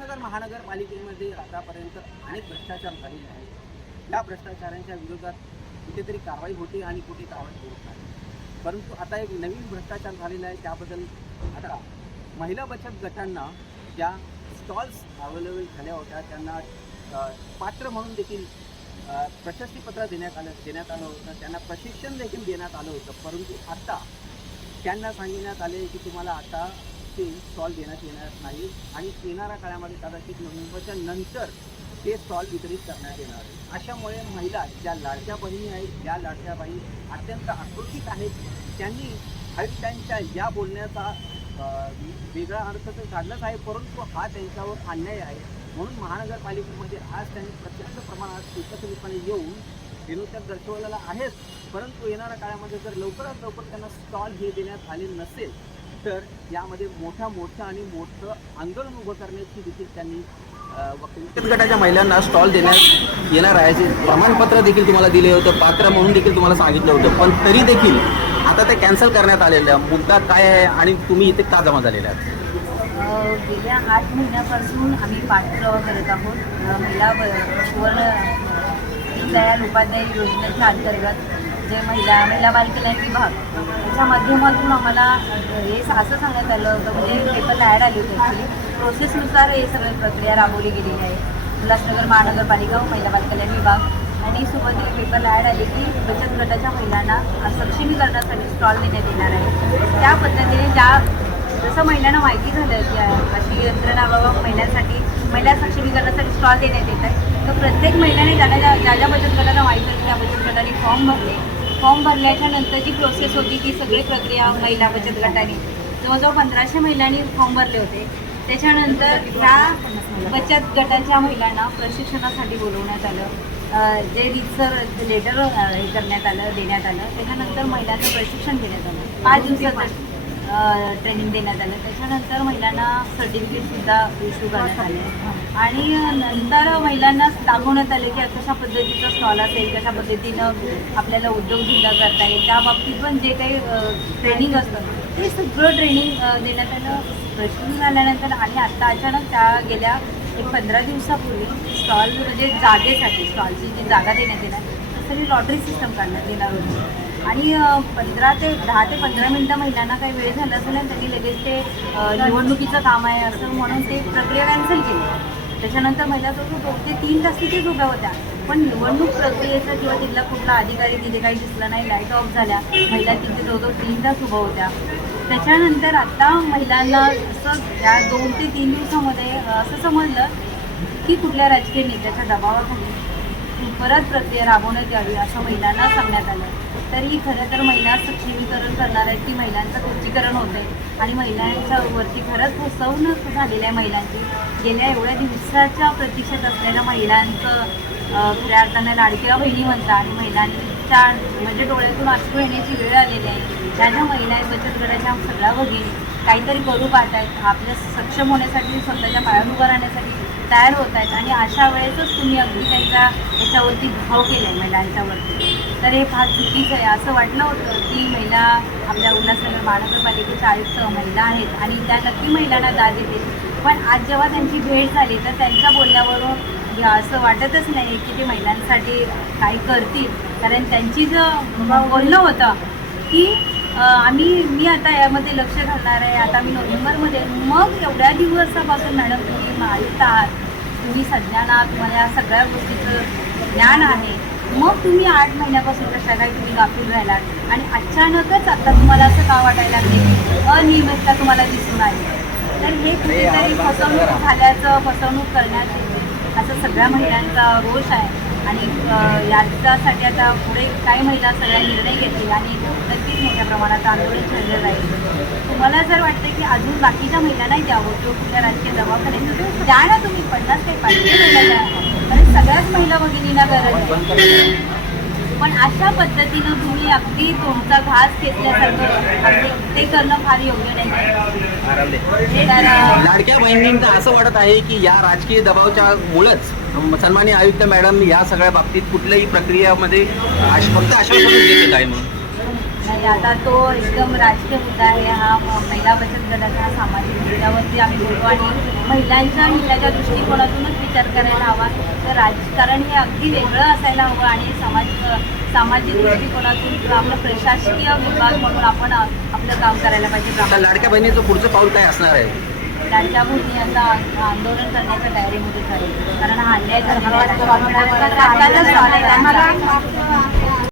उल्हासनगर महानगरपालिकेमध्ये आतापर्यंत अनेक भ्रष्टाचार झालेले आहेत. या भ्रष्टाचारांच्या विरोधात कुठेतरी कारवाई होते आणि कुठे कारवाई होत नाही. परंतु आता एक नवीन भ्रष्टाचार झालेला आहे त्याबद्दल आता महिला बचत गटांना ज्या स्टॉल्स अवेलेबल झाल्या होत्या त्यांना पात्र म्हणून देखील प्रशस्तीपत्र देण्यात आलं देण्यात आलं होतं. त्यांना प्रशिक्षण देखील देण्यात आलं होतं. परंतु आता त्यांना सांगण्यात आले की तुम्हाला आता ते स्टॉल देण्यात येणार नाही. आणि येणाऱ्या काळामध्ये कदाचित नोव्हेंबरच्या नंतर ते स्टॉल वितरित करण्यात येणार अशामुळे महिला ज्या लाडक्या बहिणी आहेत ज्या लाडक्या बाई अत्यंत आक्रोशित आहेत त्यांनी हरितांच्या या बोलण्याचा वेगळा अर्थ तर काढलाच आहे परंतु हा त्यांच्यावर अन्याय आहे. म्हणून महानगरपालिकेमध्ये आज त्यांनी प्रचंड प्रमाणात एकत्रितपणे येऊन विरोध दर्शवलेला आहेच. परंतु येणाऱ्या काळामध्ये जर लवकरात लवकर त्यांना स्टॉल हे देण्यात आले नसेल तर यामध्ये मोठ्या मोठं आणि मोठं आंदोलन उभं करण्याची देखील त्यांनी बचत गटाच्या महिलांना स्टॉल देण्यात येणार आहे जे प्रमाणपत्र देखील तुम्हाला दिले होतं पात्र म्हणून देखील तुम्हाला सांगितलं होतं. पण तरी देखील आता ते कॅन्सल करण्यात आलेलं आहे. मुद्दा काय आहे आणि तुम्ही इथे का जमा झालेले आहात? अ, गेल्या आठ महिन्यापासून आम्ही पाठपुरावा करत आहोत. महिला सुवर्ण दीनदयाल उपाध्याय योजनेच्या अंतर्गत जे महिला महिला बालकल्याण विभाग. त्याच्या माध्यमातून आम्हाला हे असं सांगण्यात आलं होतं म्हणजे पेपरला ॲड आली होती ॲक्च्युली प्रोसेसनुसार हे सगळी प्रक्रिया राबवली गेलेली आहे. उल्हासनगर महानगरपालिका व महिला बालकल्याण विभाग. आणि सुरुवातीला पेपरला ॲड आली की बचत गटाच्या महिलांना सक्षमीकरणासाठी स्टॉल देण्यात येणार आहे. त्या पद्धतीने ज्या जसं महिलांना माहिती झालं की अशी यंत्रणा बाबा महिलांसाठी महिला सक्षमीकरणासाठी स्टॉल देण्यात येत आहे तर प्रत्येक महिलाने ज्याला ज्या ज्या बचत गटाला माहिती असेल त्या बचत गटाने फॉर्म भरले. फॉर्म भरल्याच्या नंतर जी प्रोसेस होती ती सगळी प्रक्रिया महिला बचत गटाने. जवळजवळ पंधराशे महिलांनी फॉर्म भरले होते. त्याच्यानंतर ह्या बचत गटाच्या महिलांना प्रशिक्षणासाठी बोलवण्यात आलं. जे रितसर लेटर हे करण्यात आलं देण्यात आलं. त्याच्यानंतर महिलांचं प्रशिक्षण देण्यात आलं. पाच दिवसाचं ट्रेनिंग देण्यात आलं. त्याच्यानंतर महिलांना सर्टिफिकेटसुद्धा इश्यू करण्यात आले. आणि नंतर महिलांना दाखवण्यात आले की कशा पद्धतीचा स्टॉल असेल कशा पद्धतीनं आपल्याला उद्योगधंदा करता येईल त्या बाबतीत पण जे काही ट्रेनिंग असतं ते सगळं ट्रेनिंग देण्यात आलं. प्रश्न झाल्यानंतर आणि आत्ता अचानक त्या गेल्या एक पंधरा दिवसापूर्वी स्टॉल म्हणजे जागेसाठी स्टॉलची जी जागा देण्यात येणार तसं लॉटरी सिस्टम काढण्यात येणार होती. आणि पंधरा ते दहा ते पंधरा मिनटं महिलांना काही वेळ झाला असेल आणि त्यांनी लगेच ते निवडणुकीचं काम आहे असं म्हणून ते प्रक्रिया कॅन्सल केली. त्याच्यानंतर महिला तो दोन ते तीन तास तिथेच उभ्या होत्या. पण निवडणूक प्रक्रियेचा किंवा तिथला कुठला अधिकारी तिथे काही दिसला नाही लाइट ऑफ झाल्या. महिला तिथे जवळजवळ तीन तास उभ्या होत्या. त्याच्यानंतर आता महिलांना असं या दोन ते तीन दिवसामध्ये असं समजलं की कुठल्या राजकीय नेत्याच्या दबावाखाली परत प्रक्रिया राबवण्यात यावी असं महिलांना सांगण्यात आलं. तरी खरं तर महिला सक्षमीकरण करणार आहेत की महिलांचं तुच्चीकरण होत आहे आणि महिलांच्या वरती खरंच फसवणूक झालेली आहे महिलांची. गेल्या एवढ्या दिवसाच्या प्रतीक्षेत असलेल्या महिलांचं खऱ्या अर्थानं लाडक्या बहिणी म्हणतात आणि महिलांच्या म्हणजे डोळ्यातून अश्रू येण्याची वेळ आलेली आहे. त्या ज्या महिला आहेत बचत गटाच्या सगळ्या भगिनी काहीतरी करू पाहत आहेत आपल्या सक्षम होण्यासाठी स्वतःच्या पायावर उभं राहण्यासाठी तयार होत आहेत आणि अशा वेळेसच तुम्ही अगदी त्यांच्या याच्यावरती भाव केला आहे महिलांच्यावरती तर हे फार चुकीचं आहे. असं वाटलं होतं की महिला आपल्या उल्हासनगर महानगरपालिकेच्या आयुक्त महिला आहेत आणि त्या नक्की महिलांना दाद देतील पण आज जेव्हा त्यांची भेट झाली तर त्यांच्या बोलण्यावरून असं वाटतच नाही की ते महिलांसाठी काही करतील. कारण त्यांची जर बोलणं होतं की आम्ही मी आता यामध्ये लक्ष घालणार आहे आता मी नोव्हेंबरमध्ये मग एवढ्या दिवसापासून मॅडम तुम्ही आयुक्त आहात. तुम्ही सज्ञान आहात तुम्हाला या सगळ्या गोष्टीचं ज्ञान आहे. मग तुम्ही आठ महिन्यापासून कशा काही तुम्ही गाफील राहिलात आणि अचानकच आता तुम्हाला असं का वाटायला लागले? की अनियमितता तुम्हाला दिसून आली. तर हे कुठेतरी फसवणूक झाल्याचं फसवणूक करण्यात असं सगळ्या महिलांचा रोष आहे. आणि याच्यासाठी आता पुढे काही महिला सगळ्या निर्णय घेतील आणि नक्कीच मोठ्या प्रमाणात आंदोलन छेडलं जाईल. तुम्हाला जर वाटतं की अजून बाकीच्या महिलांनाही द्यावं किंवा कुठल्या राजकीय दबावाखान्याचं द्या ना तुम्ही. पन्नास काही पाचशे महिला द्या. कारण सगळ्याच महिला भगिनींना गरज आहे. पण अशा पद्धतीनं तुम्ही अगदी तुमचा घास घेतल्यासारखं अगदी ते करणं फार योग्य नाही. लाडक्या बहिणींना असं वाटत आहे की या राजकीय दबावच्या मुळच सन्मान्य आयुक्त मॅडम या सगळ्या बाबतीत कुठल्याही प्रक्रियामध्ये फक्त आश्वासन देत आहे म्हणून आणि आता तो एकदम राजकीय मुद्दा आहे. हा महिला बचत गटाचा सामाजिक मुद्द्यावरती आम्ही बोलतो आणि महिलांच्या महिलाच्या दृष्टिकोनातूनच विचार करायला हवा. तर राजकारण हे अगदी वेगळं असायला हवं आणि समाज सामाजिक दृष्टिकोनातून किंवा आपलं प्रशासकीय विभाग म्हणून आपण आपलं काम करायला पाहिजे. लाडक्या बहिणीचं पुढचं पाऊल काय असणार आहे? लाडक्या बहिणी आता आंदोलन करण्याच्या तयारीमध्ये आहे कारण हा अन्याय